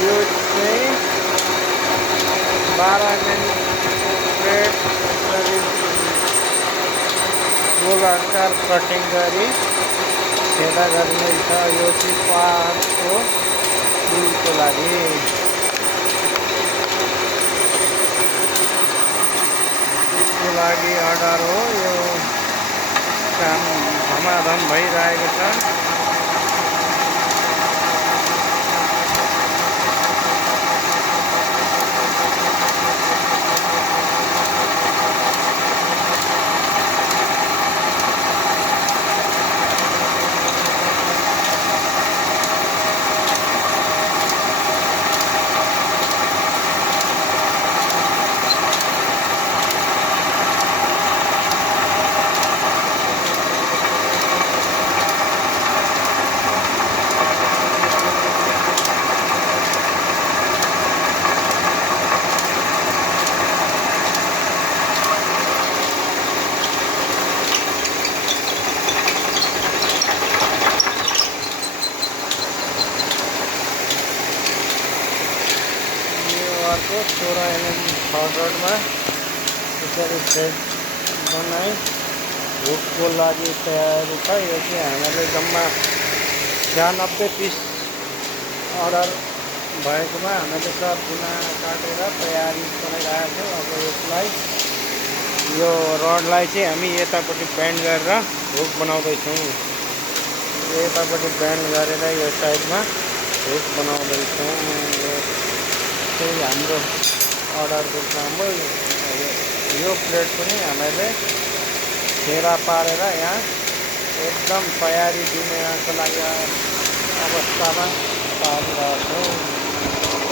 यो चाहिँ 12 mm plate यसरी गोलाकार कटिङ गरी छेदा गरिँदैछ। यो चाहिँ पहाडको फुलको लागि अर्डर हो। यो काम धमाधम भइरहेको छ। अर्को 16 mm फरवर्डमा यसरी थ्रेड बनाई हुकको लागि तयारी छ। यो चाहिँ हामीले जम्मा 96 पिस अर्डर भएकोमा हामीले सब बुना काटेर तयारी बनाइरहेको छौँ। अब यसलाई यो रडलाई चाहिँ हामी यतापट्टि बेन्ड गरेर हुक बनाउँदैछौँ। यतापट्टि बेन्ड गरेर यो साइडमा हुक बनाउँदैछौँ। हाम्रो अर्डरको काम हो। यो प्लेट पनि हामीले घेरा पारेर यहाँ एकदम तयारी दिनको लागि अवस्थामा पारिरहेको छौँ।